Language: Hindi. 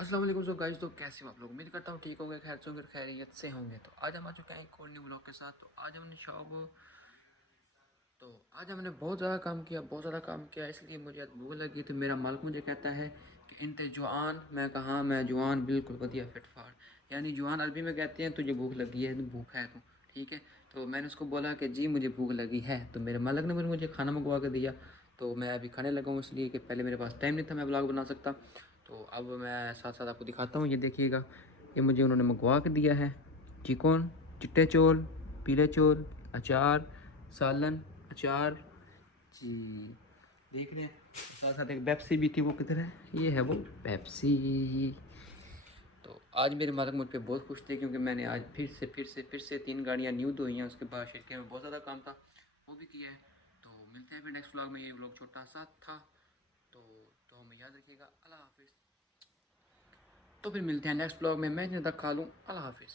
अस्सलाम वालेकुम। सो गाइस, तो कैसे हो आप लोग? उम्मीद करता हूँ ठीक होंगे, खैर से होंगे, खैरियत से होंगे। तो आज हम आ चुके हैं एक और न्यू ब्लॉग के साथ। तो आज हमने आज हमने बहुत ज़्यादा काम किया, बहुत ज़्यादा काम किया, इसलिए मुझे आज भूख लगी। तो मेरा मालिक मुझे कहता है कि इंते जुआन। मैं कहा मैं जुआन, बिल्कुल वधिया फिट फाड़, यानी जुआन अरबी में कहते हैं तुझे भूख लगी है, भूख है तू, ठीक है। तो मैंने उसको बोला कि जी मुझे भूख लगी है। तो मेरे मालिक ने मुझे खाना मंगवा कर दिया। तो मैं अभी खाने लगा हूँ, इसलिए कि पहले मेरे पास टाइम नहीं था मैं ब्लॉग बना सकता। तो अब मैं साथ साथ आपको दिखाता हूँ, ये देखिएगा, ये मुझे उन्होंने मंगवा के दिया है। चिकन, चिट्टे चौल, पीले चौल, अचार, सालन, अचार जी, देख रहे हैं। साथ साथ एक पेप्सी भी थी, वो किधर है? ये है वो पेप्सी। तो आज मेरे मालिक मुझ पर बहुत खुश थे, क्योंकि मैंने आज फिर से 3 गाड़ियाँ न्यू धोई हैं। उसके बाद शिरके में बहुत ज़्यादा काम था, वो भी किया है। तो मिलते हैं फिर नेक्स्ट व्लॉग में। ये व्लॉग छोटा सा था, तो हमें याद रखिएगा। अल्लाह हाफिज़। तो फिर मिलते हैं नेक्स्ट व्लॉग में। मैं जब तक खा लूँ, अल्लाह हाफिज़।